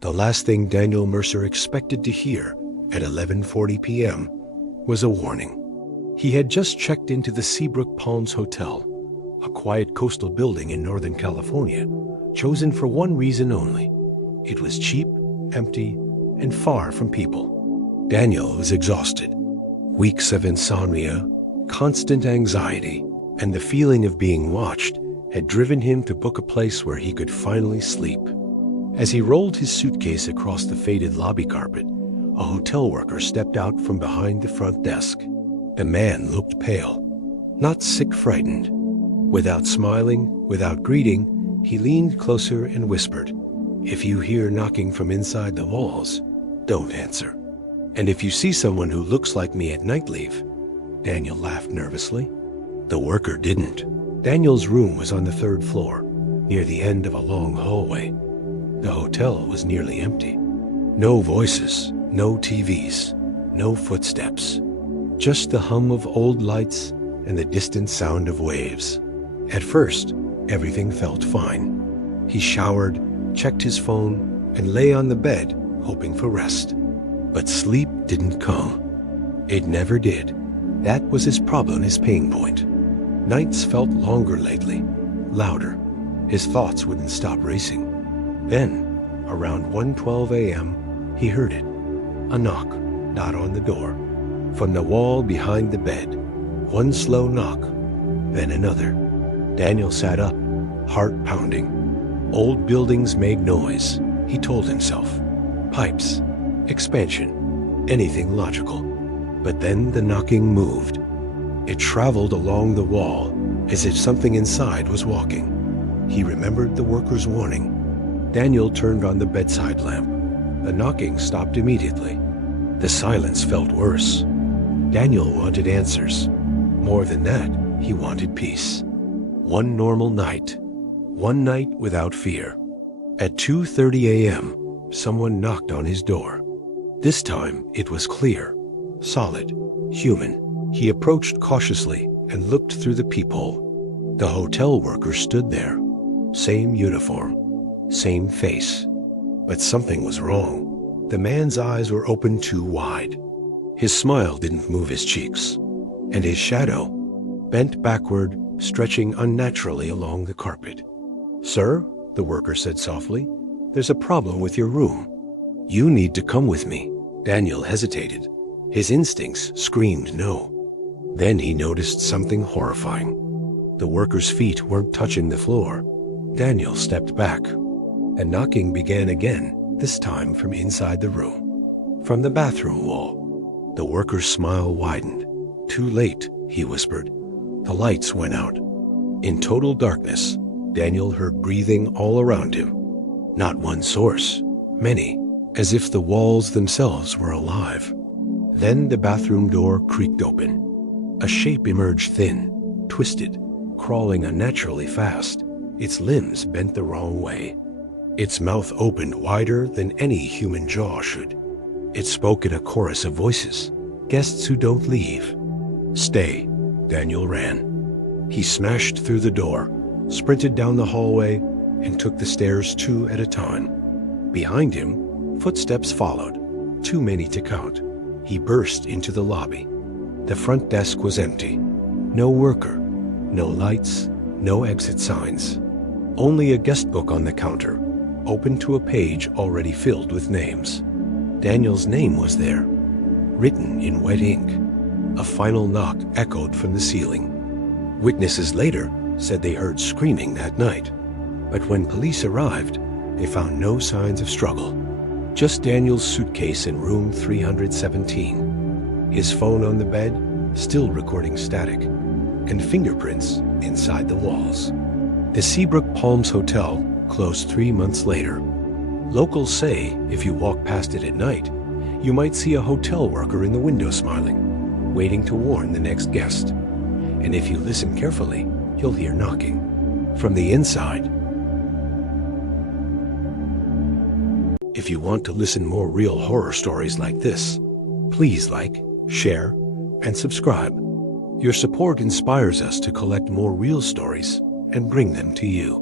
The last thing Daniel Mercer expected to hear at 11:40 p.m. was a warning. He had just checked into the Seabrook Palms Hotel, a quiet coastal building in Northern California, chosen for one reason only. It was cheap, empty, and far from people. Daniel was exhausted. Weeks of insomnia, constant anxiety, and the feeling of being watched had driven him to book a place where he could finally sleep. As he rolled his suitcase across the faded lobby carpet, a hotel worker stepped out from behind the front desk. The man looked pale, not sick-frightened. Without smiling, without greeting, he leaned closer and whispered, "If you hear knocking from inside the walls, don't answer. And if you see someone who looks like me at night, leave." Daniel laughed nervously. The worker didn't. Daniel's room was on the 3rd floor, near the end of a long hallway. The hotel was nearly empty. No voices, no TVs, no footsteps. Just the hum of old lights and the distant sound of waves. At first, everything felt fine. He showered, checked his phone, and lay on the bed, hoping for rest. But sleep didn't come. It never did. That was his problem, his pain point. Nights felt longer lately, louder. His thoughts wouldn't stop racing. Then, around 1:12 a.m., he heard it. A knock, not on the door. From the wall behind the bed. One slow knock, then another. Daniel sat up, heart pounding. Old buildings made noise, he told himself. Pipes, expansion, anything logical. But then the knocking moved. It traveled along the wall, as if something inside was walking. He remembered the worker's warning. Daniel turned on the bedside lamp. The knocking stopped immediately. The silence felt worse. Daniel wanted answers. More than that, he wanted peace. One normal night. One night without fear. At 2:30 a.m., someone knocked on his door. This time, it was clear, solid, human. He approached cautiously and looked through the peephole. The hotel worker stood there. Same uniform, same face. But something was wrong. The man's eyes were open too wide. His smile didn't move his cheeks. And his shadow, bent backward, stretching unnaturally along the carpet. "Sir," the worker said softly, "there's a problem with your room. You need to come with me." Daniel hesitated. His instincts screamed no. Then he noticed something horrifying. The worker's feet weren't touching the floor. Daniel stepped back. And knocking began again, this time from inside the room. From the bathroom wall. The worker's smile widened. "Too late," he whispered. The lights went out. In total darkness, Daniel heard breathing all around him. Not one source, many, as if the walls themselves were alive. Then the bathroom door creaked open. A shape emerged thin, twisted, crawling unnaturally fast, its limbs bent the wrong way. Its mouth opened wider than any human jaw should. It spoke in a chorus of voices. "Guests who don't leave." "Stay," Daniel ran. He smashed through the door, sprinted down the hallway, and took the stairs 2 at a time. Behind him, footsteps followed, too many to count. He burst into the lobby. The front desk was empty. No worker, no lights, no exit signs. Only a guest book on the counter, open to a page already filled with names. Daniel's name was there, written in wet ink. A final knock echoed from the ceiling. Witnesses later said they heard screaming that night. But when police arrived, they found no signs of struggle. Just Daniel's suitcase in room 317. His phone on the bed, still recording static, and fingerprints inside the walls. The Seabrook Palms Hotel closed 3 months later. Locals say if you walk past it at night, you might see a hotel worker in the window smiling, waiting to warn the next guest. And if you listen carefully, you'll hear knocking from the inside. If you want to listen more real horror stories like this, please like, share, and subscribe. Your support inspires us to collect more real stories and bring them to you.